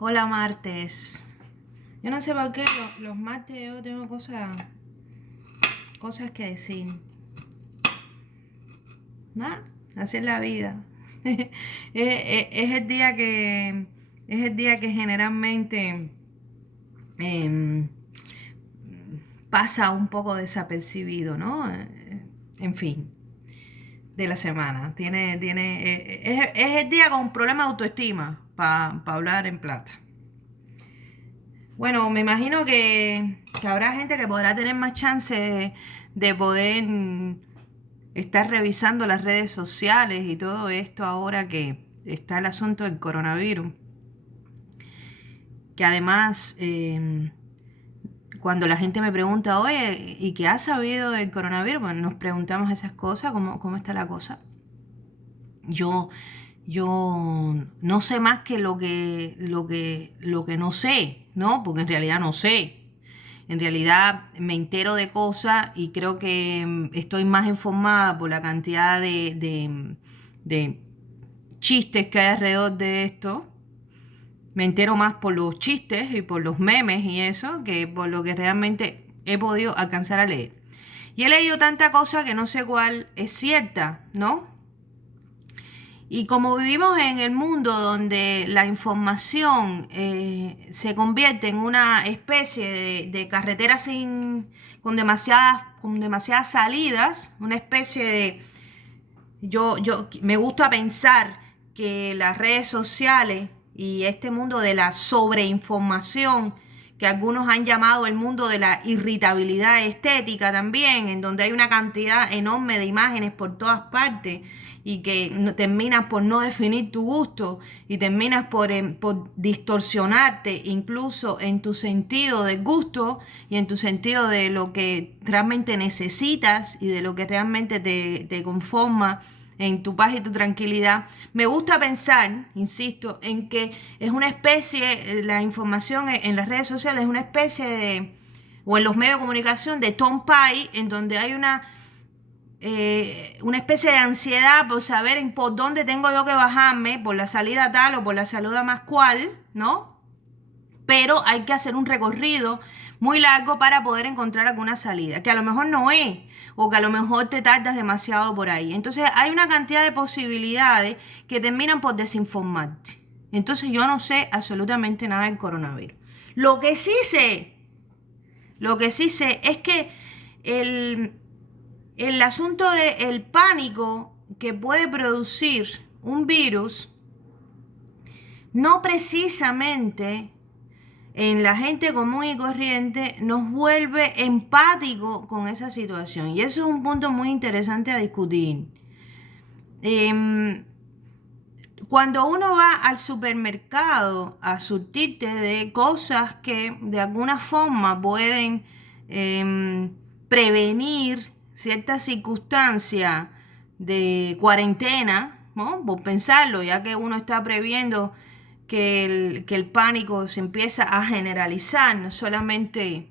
Hola martes. Yo no sé por qué los martes yo tengo cosas que decir. Nada, así es la vida. Es el día que generalmente em, pasa un poco desapercibido, ¿no? En fin, de la semana. Es el día con un problema de autoestima, para hablar en plata. Bueno, me imagino que habrá gente que podrá tener más chance de poder estar revisando las redes sociales y todo esto ahora que está el asunto del coronavirus. Que además, cuando la gente me pregunta, oye, ¿y qué has sabido del coronavirus? Bueno, nos preguntamos esas cosas, ¿cómo está la cosa? Yo, yo no sé más que lo que no sé, ¿no? Porque en realidad no sé. En realidad me entero de cosas y creo que estoy más informada por la cantidad de chistes que hay alrededor de esto. Me entero más por los chistes y por los memes y eso que por lo que realmente he podido alcanzar a leer. Y he leído tanta cosa que no sé cuál es cierta, ¿no? Y como vivimos en el mundo donde la información se convierte en una especie de carretera con demasiadas salidas, una especie de... Yo me gusta pensar que las redes sociales y este mundo de la sobreinformación, que algunos han llamado el mundo de la irritabilidad estética también, en donde hay una cantidad enorme de imágenes por todas partes y que terminas por no definir tu gusto y terminas por distorsionarte incluso en tu sentido del gusto y en tu sentido de lo que realmente necesitas y de lo que realmente te conforma en tu paz y tu tranquilidad. Me gusta pensar, insisto, en que es una especie, la información en las redes sociales es una especie de, o en los medios de comunicación, de Tom Pie, en donde hay una especie de ansiedad por saber por dónde tengo yo que bajarme, por la salida tal o por la salida más cual, ¿no? Pero hay que hacer un recorrido muy largo para poder encontrar alguna salida, que a lo mejor no es, o que a lo mejor te tardas demasiado por ahí. Entonces hay una cantidad de posibilidades que terminan por desinformarte. Entonces yo no sé absolutamente nada del coronavirus. Lo que sí sé, lo que sí sé es que el, el asunto del pánico que puede producir un virus no precisamente en la gente común y corriente nos vuelve empático con esa situación. Y eso es un punto muy interesante a discutir. Eh, Cuando uno va al supermercado a surtirte de cosas que de alguna forma pueden prevenir ciertas circunstancias de cuarentena, ¿no? Por pensarlo, ya que uno está previendo que el pánico se empieza a generalizar, no solamente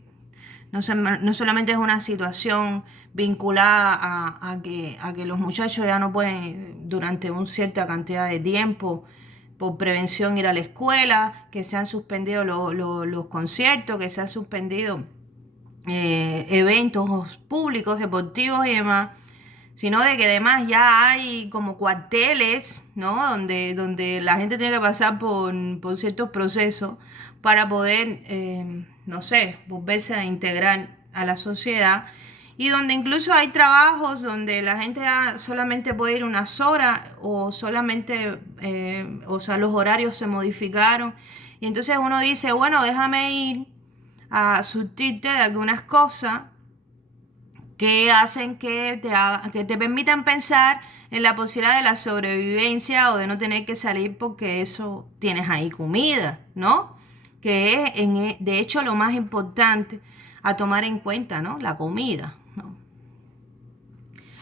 es una situación vinculada a que los muchachos ya no pueden durante una cierta cantidad de tiempo por prevención ir a la escuela, que se han suspendido los conciertos, que se han suspendido eventos públicos, deportivos y demás, sino de que además ya hay como cuarteles, ¿no? Donde la gente tiene que pasar por ciertos procesos para poder, no sé, volverse a integrar a la sociedad y donde incluso hay trabajos donde la gente solamente puede ir unas horas o solamente, o sea, los horarios se modificaron y entonces uno dice, bueno, déjame ir a surtirte de algunas cosas que hacen que te permitan pensar en la posibilidad de la sobrevivencia o de no tener que salir porque eso tienes ahí comida, ¿no? Que es de hecho lo más importante a tomar en cuenta, ¿no? La comida, ¿no?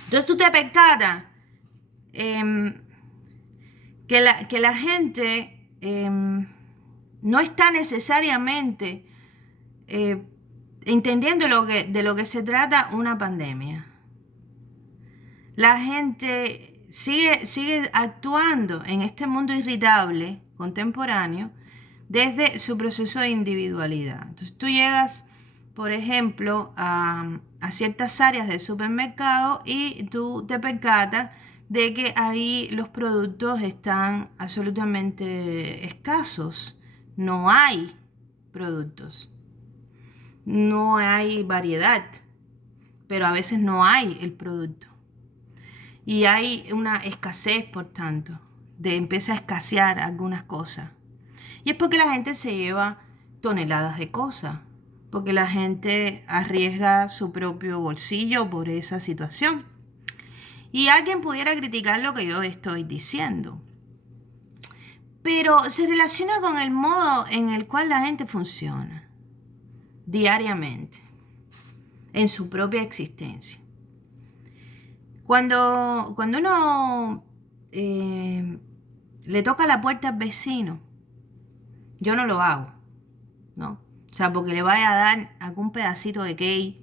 Entonces tú te percatas em, que la gente no está necesariamente eh, entendiendo de lo que se trata una pandemia. La gente sigue actuando en este mundo irritable contemporáneo desde su proceso de individualidad. Entonces tú llegas, por ejemplo, a ciertas áreas del supermercado y tú te percatas de que ahí los productos están absolutamente escasos. No hay productos, no hay variedad, pero a veces no hay el producto. Y hay una escasez, por tanto, empieza a escasear algunas cosas. Y es porque la gente se lleva toneladas de cosas, porque la gente arriesga su propio bolsillo por esa situación. Y alguien pudiera criticar lo que yo estoy diciendo, pero se relaciona con el modo en el cual la gente funciona diariamente, en su propia existencia. Cuando uno le toca la puerta al vecino, yo no lo hago, ¿no? O sea, porque le vaya a dar algún pedacito de cake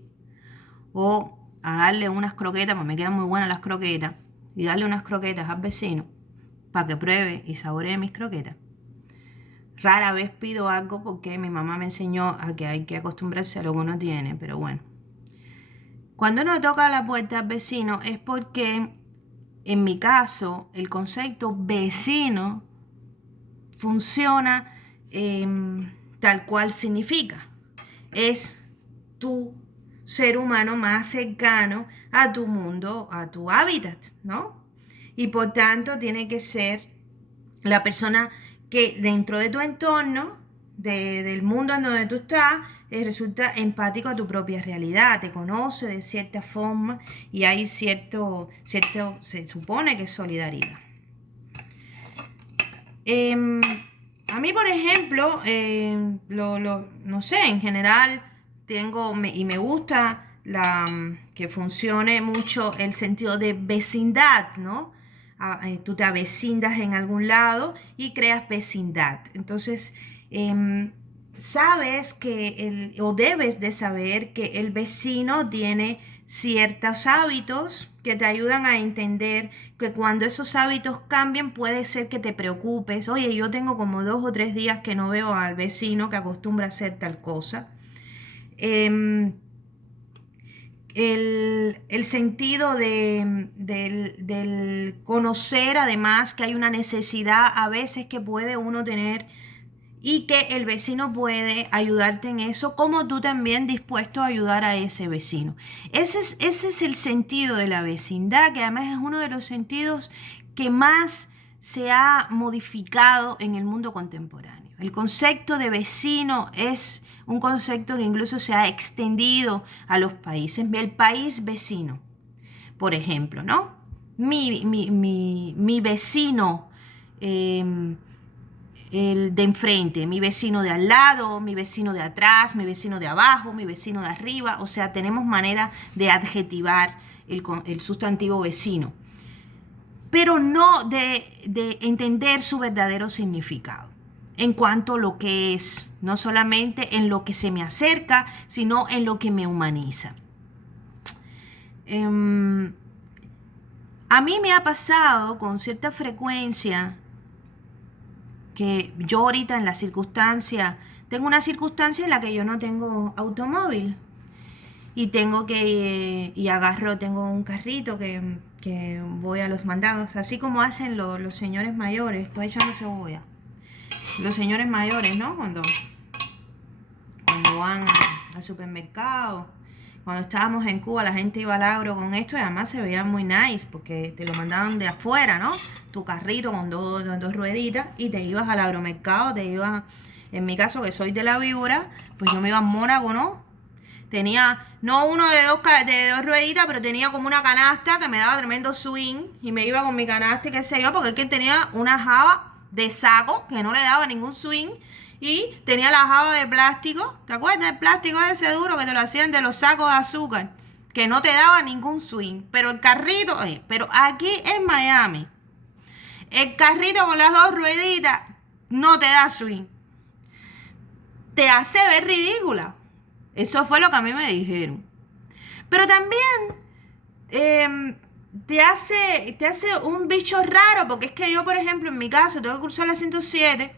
o a darle unas croquetas, porque me quedan muy buenas las croquetas, y darle unas croquetas al vecino para que pruebe y saboree mis croquetas. Rara vez pido algo porque mi mamá me enseñó a que hay que acostumbrarse a lo que uno tiene, pero bueno. Cuando uno toca la puerta al vecino es porque, en mi caso, el concepto vecino funciona tal cual significa. Es tu ser humano más cercano a tu mundo, a tu hábitat, ¿no? Y por tanto tiene que ser la persona que dentro de tu entorno, del mundo en donde tú estás, resulta empático a tu propia realidad, te conoce de cierta forma y hay cierto se supone que es solidaridad. A mí, por ejemplo, no sé, en general me gusta que funcione mucho el sentido de vecindad, ¿no? Tú te avecindas en algún lado y creas vecindad. Entonces, sabes o debes de saber que el vecino tiene ciertos hábitos que te ayudan a entender que cuando esos hábitos cambian puede ser que te preocupes. Oye, yo tengo como 2 o 3 días que no veo al vecino que acostumbra a hacer tal cosa. El sentido del conocer además que hay una necesidad a veces que puede uno tener y que el vecino puede ayudarte en eso, como tú también dispuesto a ayudar a ese vecino. Ese es el sentido de la vecindad, que además es uno de los sentidos que más se ha modificado en el mundo contemporáneo. El concepto de vecino es un concepto que incluso se ha extendido a los países. El país vecino, por ejemplo, ¿no? Mi vecino, el de enfrente, mi vecino de al lado, mi vecino de atrás, mi vecino de abajo, mi vecino de arriba. O sea, tenemos manera de adjetivar el sustantivo vecino, pero no de entender su verdadero significado en cuanto a lo que es, no solamente en lo que se me acerca, sino en lo que me humaniza. A mí me ha pasado con cierta frecuencia que yo ahorita en la circunstancia, tengo una circunstancia en la que yo no tengo automóvil y tengo tengo un carrito que voy a los mandados, así como hacen los señores mayores. Estoy echando cebolla. Los señores mayores, ¿no? Cuando van al supermercado. Cuando estábamos en Cuba, la gente iba al agro con esto y además se veía muy nice porque te lo mandaban de afuera, ¿no? Tu carrito con dos rueditas y te ibas al agromercado, en mi caso que soy de la Víbora, pues yo me iba a Mónaco, ¿no? Tenía, no uno de dos rueditas, pero tenía como una canasta que me daba tremendo swing y me iba con mi canasta y qué sé yo, porque es que tenía una java de saco que no le daba ningún swing. Y tenía la java de plástico, ¿te acuerdas del plástico ese duro que te lo hacían de los sacos de azúcar? Que no te daba ningún swing. Pero el carrito, pero aquí en Miami, el carrito con las 2 rueditas no te da swing. Te hace ver ridícula. Eso fue lo que a mí me dijeron. Pero también te hace un bicho raro, porque es que yo, por ejemplo, en mi caso, tengo que cruzar la 107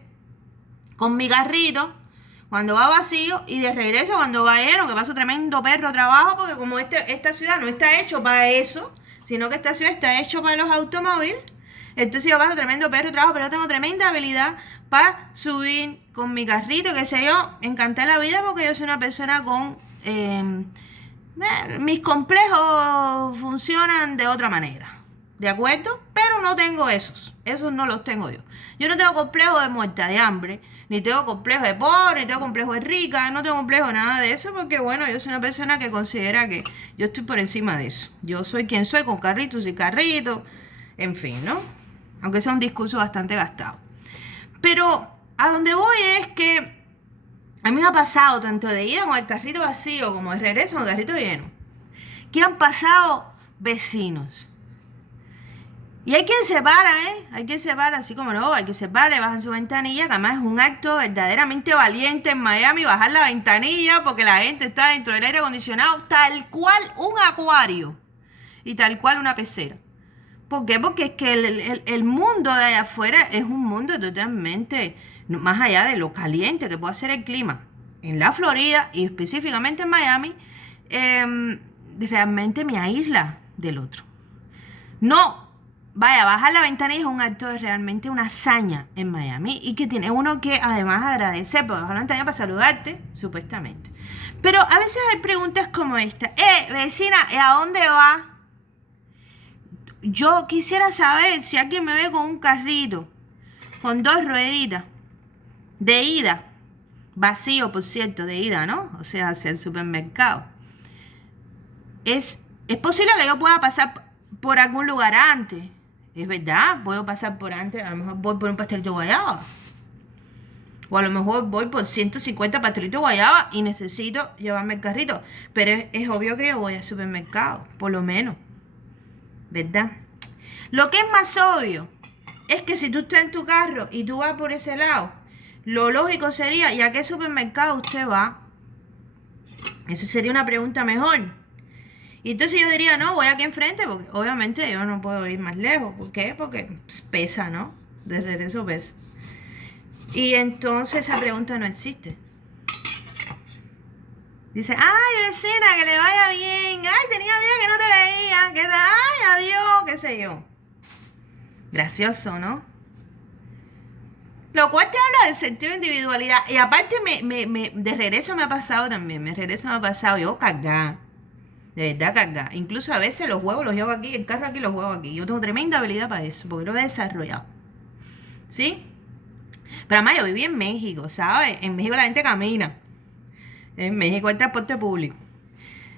con mi carrito cuando va vacío y de regreso cuando va lleno, que paso tremendo perro trabajo, porque como esta ciudad no está hecho para eso, sino que esta ciudad está hecho para los automóviles, entonces yo paso tremendo perro trabajo, pero yo tengo tremenda habilidad para subir con mi carrito, qué sé yo, encantar la vida porque yo soy una persona con... mis complejos funcionan de otra manera, ¿de acuerdo? Pero no tengo esos no los tengo yo. Yo no tengo complejo de muerta de hambre, ni tengo complejo de pobre, ni tengo complejo de rica, no tengo complejo de nada de eso, porque bueno, yo soy una persona que considera que yo estoy por encima de eso. Yo soy quien soy, con carritos y carritos, en fin, ¿no? Aunque sea un discurso bastante gastado. Pero a donde voy es que a mí me ha pasado tanto de ida con el carrito vacío como de regreso con el carrito lleno, que han pasado vecinos. Y hay quien se para, hay quien se para, así como no, hay quien se para y baja su ventanilla, que además es un acto verdaderamente valiente en Miami, bajar la ventanilla porque la gente está dentro del aire acondicionado, tal cual un acuario y tal cual una pecera. ¿Por qué? Porque es que el mundo de allá afuera es un mundo totalmente, más allá de lo caliente que puede ser el clima en la Florida y específicamente en Miami, realmente me aísla del otro. No. Vaya, bajar la ventanilla es un acto de realmente una hazaña en Miami y que tiene uno que además agradecer por bajar la ventanilla para saludarte, supuestamente. Pero a veces hay preguntas como esta. Vecina, ¿a dónde va? Yo quisiera saber si alguien me ve con un carrito, con 2 rueditas, de ida, vacío, por cierto, de ida, ¿no? O sea, hacia el supermercado. Es posible que yo pueda pasar por algún lugar antes. Es verdad, puedo pasar por antes, a lo mejor voy por un pastelito de guayaba. O a lo mejor voy por 150 pastelitos de guayaba y necesito llevarme el carrito. Pero es obvio que yo voy al supermercado, por lo menos. ¿Verdad? Lo que es más obvio es que si tú estás en tu carro y tú vas por ese lado, lo lógico sería, ¿y a qué supermercado usted va? Esa sería una pregunta mejor. Y entonces yo diría, no, voy aquí enfrente, porque obviamente yo no puedo ir más lejos. ¿Por qué? Porque pesa, ¿no? De regreso pesa. Y entonces esa pregunta no existe. Dice, ay, vecina, que le vaya bien. Ay, tenía días que no te veía. ¿Qué tal? Ay, adiós, qué sé yo. Gracioso, ¿no? Lo cual te habla del sentido de individualidad. Y aparte, de regreso me ha pasado también. Yo cargada. De verdad, cargada. Incluso a veces los huevos los llevo aquí, el carro aquí los huevos aquí. Yo tengo tremenda habilidad para eso, porque lo he desarrollado. ¿Sí? Pero además yo viví en México, ¿sabes? En México la gente camina. En México hay transporte público.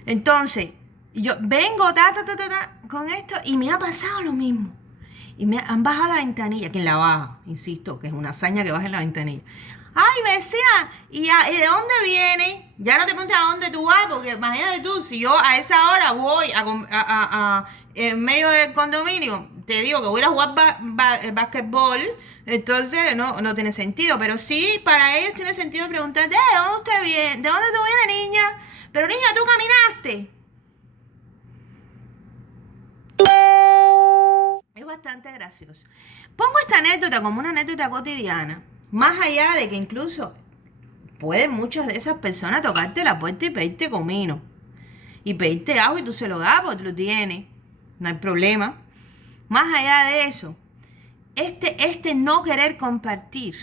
Entonces, yo vengo con esto y me ha pasado lo mismo. Y me han bajado la ventanilla, quien la baja, insisto, que es una hazaña que bajen la ventanilla. Ay, vecina, ¿y de dónde viene? Ya no te preguntes a dónde tú vas, porque imagínate tú, si yo a esa hora voy en medio del condominio, te digo que voy a jugar basquetbol, entonces no tiene sentido. Pero sí, para ellos tiene sentido preguntarte, ¿de dónde usted viene? ¿De dónde tú vienes, niña? Pero niña, ¿tú caminaste? Es bastante gracioso. Pongo esta anécdota como una anécdota cotidiana. Más allá de que incluso pueden muchas de esas personas tocarte la puerta y pedirte comino. Y pedirte ajo y tú se lo das porque tú lo tienes. No hay problema. Más allá de eso, este no querer compartir,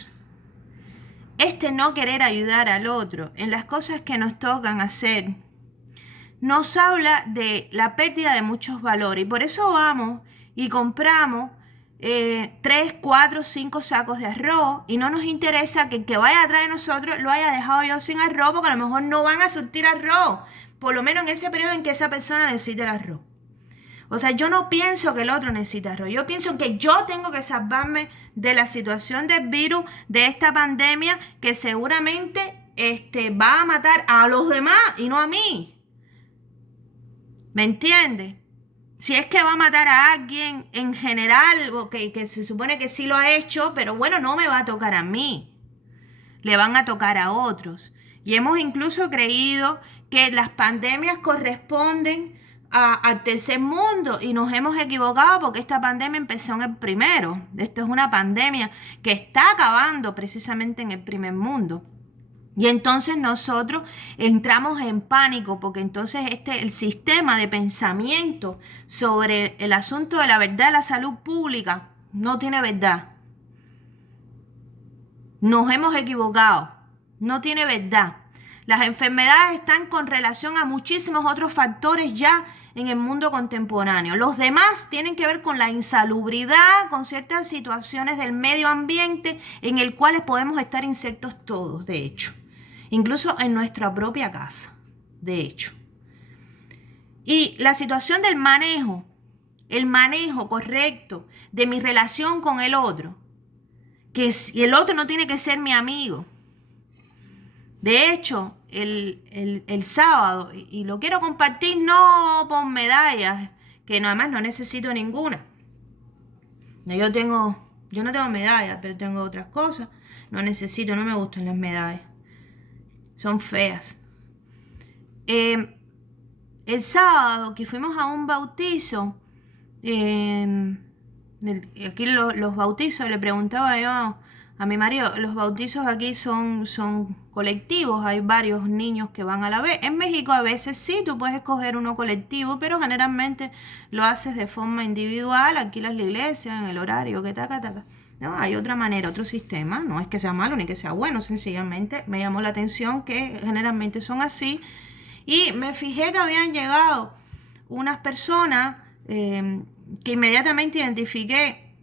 este no querer ayudar al otro en las cosas que nos tocan hacer, nos habla de la pérdida de muchos valores. Y por eso vamos y compramos 3, 4, 5 sacos de arroz y no nos interesa que el que vaya atrás de nosotros lo haya dejado yo sin arroz, porque a lo mejor no van a surtir arroz, por lo menos en ese periodo en que esa persona necesita el arroz. O sea, yo no pienso que el otro necesita arroz, yo pienso que yo tengo que salvarme de la situación del virus, de esta pandemia que seguramente va a matar a los demás y no a mí. ¿Me entiendes? Si es que va a matar a alguien en general, que se supone que sí lo ha hecho, pero bueno, no me va a tocar a mí. Le van a tocar a otros. Y hemos incluso creído que las pandemias corresponden al tercer mundo y nos hemos equivocado porque esta pandemia empezó en el primero. Esto es una pandemia que está acabando precisamente en el primer mundo. Y entonces nosotros entramos en pánico porque entonces el sistema de pensamiento sobre el asunto de la verdad de la salud pública no tiene verdad. Nos hemos equivocado, no tiene verdad. Las enfermedades están con relación a muchísimos otros factores ya en el mundo contemporáneo. Los demás tienen que ver con la insalubridad, con ciertas situaciones del medio ambiente en el cuales podemos estar insertos todos, de hecho. Incluso en nuestra propia casa, de hecho. Y la situación del manejo, el manejo correcto de mi relación con el otro, que el otro no tiene que ser mi amigo. De hecho, el sábado, y lo quiero compartir no por medallas, que nada más no necesito ninguna. Yo no tengo medallas, pero tengo otras cosas. No me gustan las medallas. Son feas. El sábado que fuimos a un bautizo, aquí los bautizos, le preguntaba yo a mi marido, los bautizos aquí son colectivos, hay varios niños que van a la vez. En México a veces sí, tú puedes escoger uno colectivo, pero generalmente lo haces de forma individual, alquilas la iglesia en el horario que taca. No, hay otra manera, otro sistema, no es que sea malo ni que sea bueno, sencillamente me llamó la atención que generalmente son así. Y me fijé que habían llegado unas personas que inmediatamente identifiqué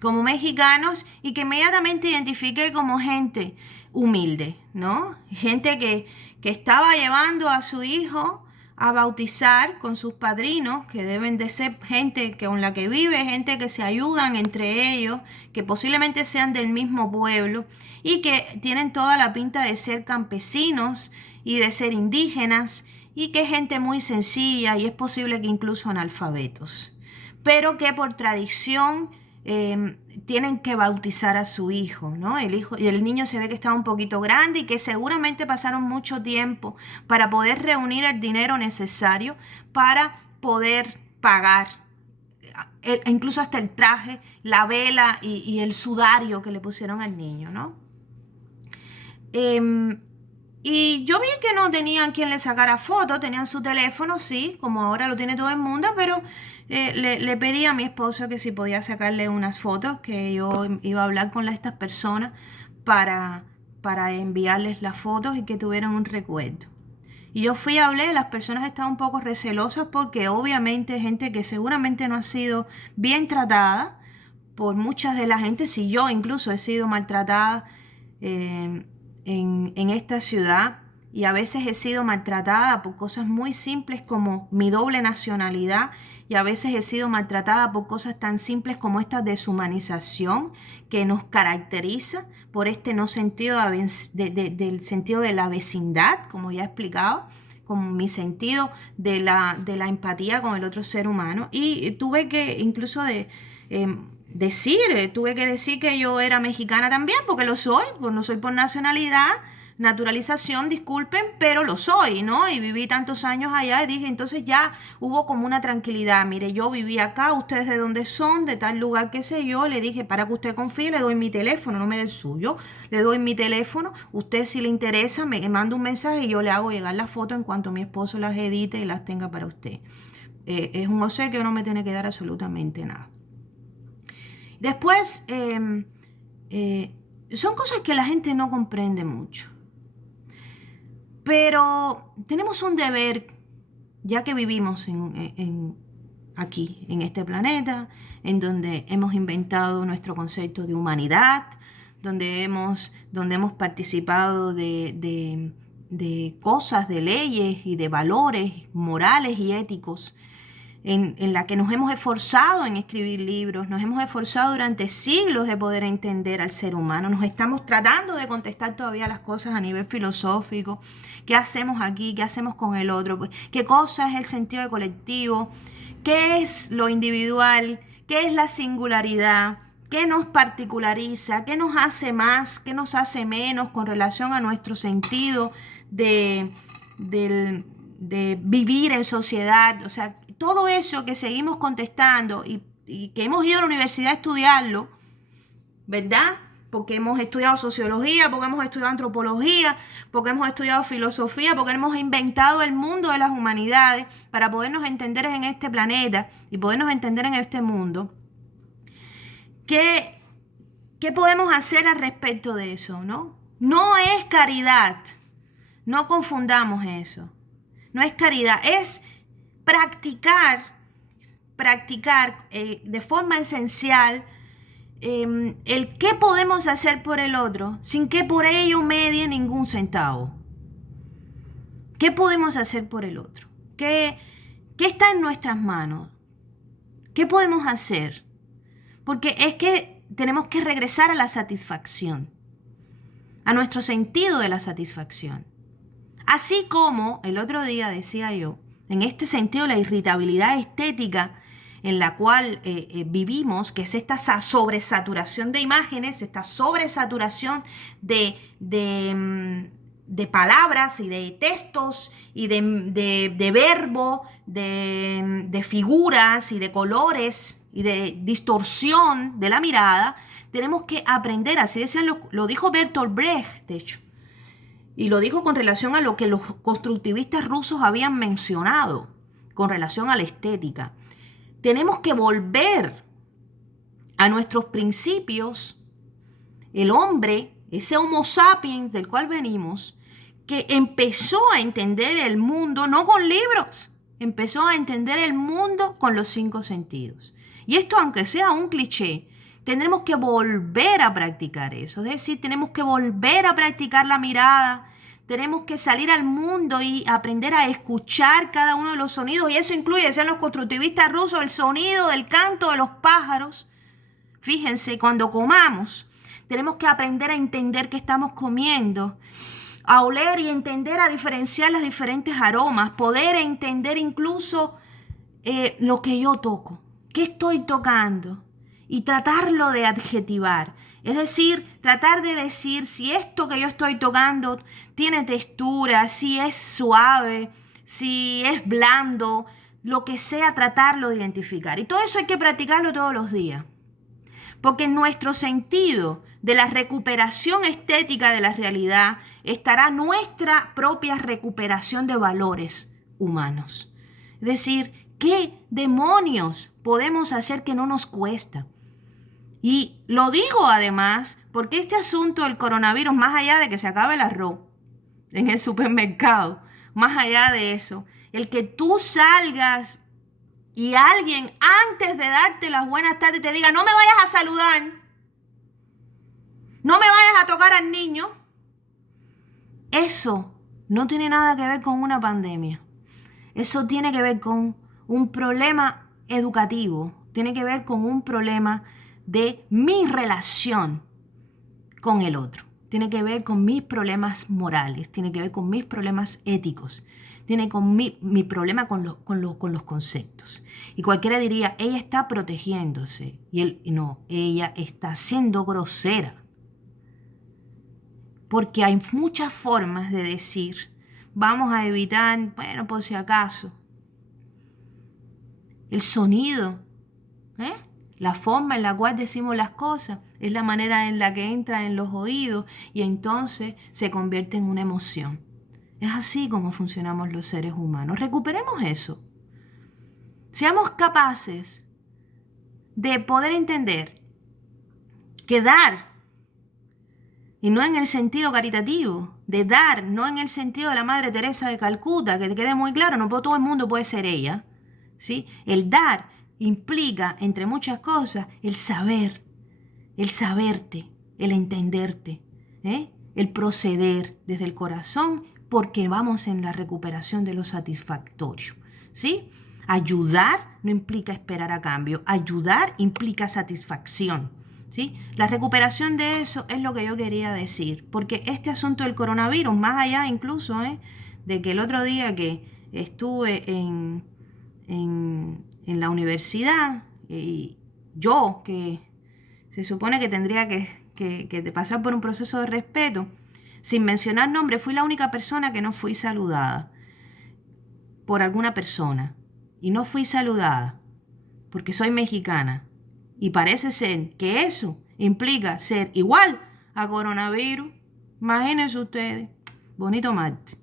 como mexicanos y que inmediatamente identifiqué como gente humilde, ¿no? Gente que estaba llevando a su hijo a bautizar con sus padrinos, que deben de ser gente con la que vive, gente que se ayudan entre ellos, que posiblemente sean del mismo pueblo y que tienen toda la pinta de ser campesinos y de ser indígenas y que es gente muy sencilla y es posible que incluso analfabetos, pero que por tradición tienen que bautizar a su hijo, ¿no? El niño se ve que estaba un poquito grande y que seguramente pasaron mucho tiempo para poder reunir el dinero necesario para poder pagar incluso hasta el traje, la vela y el sudario que le pusieron al niño, ¿no? Y yo vi que no tenían quien le sacara fotos, tenían su teléfono, sí, como ahora lo tiene todo el mundo, pero le pedí a mi esposo que si podía sacarle unas fotos, que yo iba a hablar con estas personas para enviarles las fotos y que tuvieran un recuerdo. Y yo fui a hablar, las personas estaban un poco recelosas porque obviamente gente que seguramente no ha sido bien tratada por muchas de la gente, si yo incluso he sido maltratada en esta ciudad y a veces he sido maltratada por cosas muy simples como mi doble nacionalidad y a veces he sido maltratada por cosas tan simples como esta deshumanización que nos caracteriza por este no sentido del sentido de la vecindad, como ya he explicado, con mi sentido de la empatía con el otro ser humano. Y tuve que incluso tuve que decir que yo era mexicana también, porque lo soy, pues no soy por naturalización, disculpen, pero lo soy, ¿no? Y viví tantos años allá y dije, entonces ya hubo como una tranquilidad. Mire, yo viví acá, ustedes de dónde son, de tal lugar, qué sé yo. Le dije, para que usted confíe, le doy mi teléfono, no me dé el suyo. Le doy mi teléfono, usted si le interesa, me manda un mensaje y yo le hago llegar la foto en cuanto mi esposo las edite y las tenga para usted. Es un obsequio, no me tiene que dar absolutamente nada. Después, son cosas que la gente no comprende mucho. Pero tenemos un deber, ya que vivimos aquí, en este planeta, en donde hemos inventado nuestro concepto de humanidad, donde hemos participado de cosas, de leyes y de valores morales y éticos, en la que nos hemos esforzado en escribir libros, nos hemos esforzado durante siglos de poder entender al ser humano, nos estamos tratando de contestar todavía las cosas a nivel filosófico, qué hacemos aquí, qué hacemos con el otro, qué cosa es el sentido de colectivo, qué es lo individual, qué es la singularidad, qué nos particulariza, qué nos hace más, qué nos hace menos con relación a nuestro sentido de vivir en sociedad, o sea, todo eso que seguimos contestando y que hemos ido a la universidad a estudiarlo, ¿verdad? Porque hemos estudiado sociología, porque hemos estudiado antropología, porque hemos estudiado filosofía, porque hemos inventado el mundo de las humanidades para podernos entender en este planeta y podernos entender en este mundo. ¿Qué podemos hacer al respecto de eso, no? No es caridad, no confundamos eso. No es caridad, es practicar de forma esencial el qué podemos hacer por el otro sin que por ello medie ningún centavo. ¿Qué podemos hacer por el otro? ¿Qué está en nuestras manos? ¿Qué podemos hacer? Porque es que tenemos que regresar a la satisfacción, a nuestro sentido de la satisfacción. Así como el otro día decía yo, en este sentido la irritabilidad estética en la cual vivimos, que es esta sobresaturación de imágenes, esta sobresaturación de palabras y de textos y de verbo, de figuras y de colores y de distorsión de la mirada, tenemos que aprender, así decían, lo dijo Bertolt Brecht, de hecho, y lo dijo con relación a lo que los constructivistas rusos habían mencionado, con relación a la estética. Tenemos que volver a nuestros principios. El hombre, ese Homo sapiens del cual venimos, que empezó a entender el mundo no con libros, empezó a entender el mundo con los 5 sentidos. Y esto, aunque sea un cliché, tendremos que volver a practicar eso. Es decir, tenemos que volver a practicar la mirada. Tenemos que salir al mundo y aprender a escuchar cada uno de los sonidos. Y eso incluye, decían los constructivistas rusos, el sonido del canto de los pájaros. Fíjense, cuando comamos, tenemos que aprender a entender qué estamos comiendo, a oler y entender, a diferenciar los diferentes aromas, poder entender incluso lo que yo toco, qué estoy tocando y tratarlo de adjetivar. Es decir, tratar de decir si esto que yo estoy tocando tiene textura, si es suave, si es blando, lo que sea, tratarlo de identificar. Y todo eso hay que practicarlo todos los días. Porque en nuestro sentido de la recuperación estética de la realidad estará nuestra propia recuperación de valores humanos. Es decir, ¿qué demonios podemos hacer que no nos cuesta? Y lo digo además porque este asunto del coronavirus, más allá de que se acabe el arroz en el supermercado, más allá de eso, el que tú salgas y alguien antes de darte las buenas tardes te diga, no me vayas a saludar, no me vayas a tocar al niño, eso no tiene nada que ver con una pandemia. Eso tiene que ver con un problema educativo, tiene que ver con un problema de mi relación con el otro. Tiene que ver con mis problemas morales, tiene que ver con mis problemas éticos, tiene con mi problema con los conceptos. Y cualquiera diría, ella está protegiéndose. No, ella está siendo grosera. Porque hay muchas formas de decir, vamos a evitar, bueno, por si acaso. El sonido, la forma en la cual decimos las cosas, es la manera en la que entra en los oídos y entonces se convierte en una emoción. Es así como funcionamos los seres humanos. Recuperemos eso. Seamos capaces de poder entender que dar, y no en el sentido caritativo, de dar, no en el sentido de la Madre Teresa de Calcuta, que te quede muy claro, no todo el mundo puede ser ella, ¿sí? El dar implica, entre muchas cosas, el saber, el saberte, el entenderte, el proceder desde el corazón, porque vamos en la recuperación de lo satisfactorio, ¿sí? Ayudar no implica esperar a cambio, ayudar implica satisfacción, ¿sí? La recuperación de eso es lo que yo quería decir, porque este asunto del coronavirus, más allá incluso de que el otro día que estuve en la universidad, y yo que se supone que tendría que pasar por un proceso de respeto, sin mencionar nombre, fui la única persona que no fui saludada. por alguna persona y no fui saludada porque soy mexicana y parece ser que eso implica ser igual a coronavirus, imagínense ustedes, bonito martes.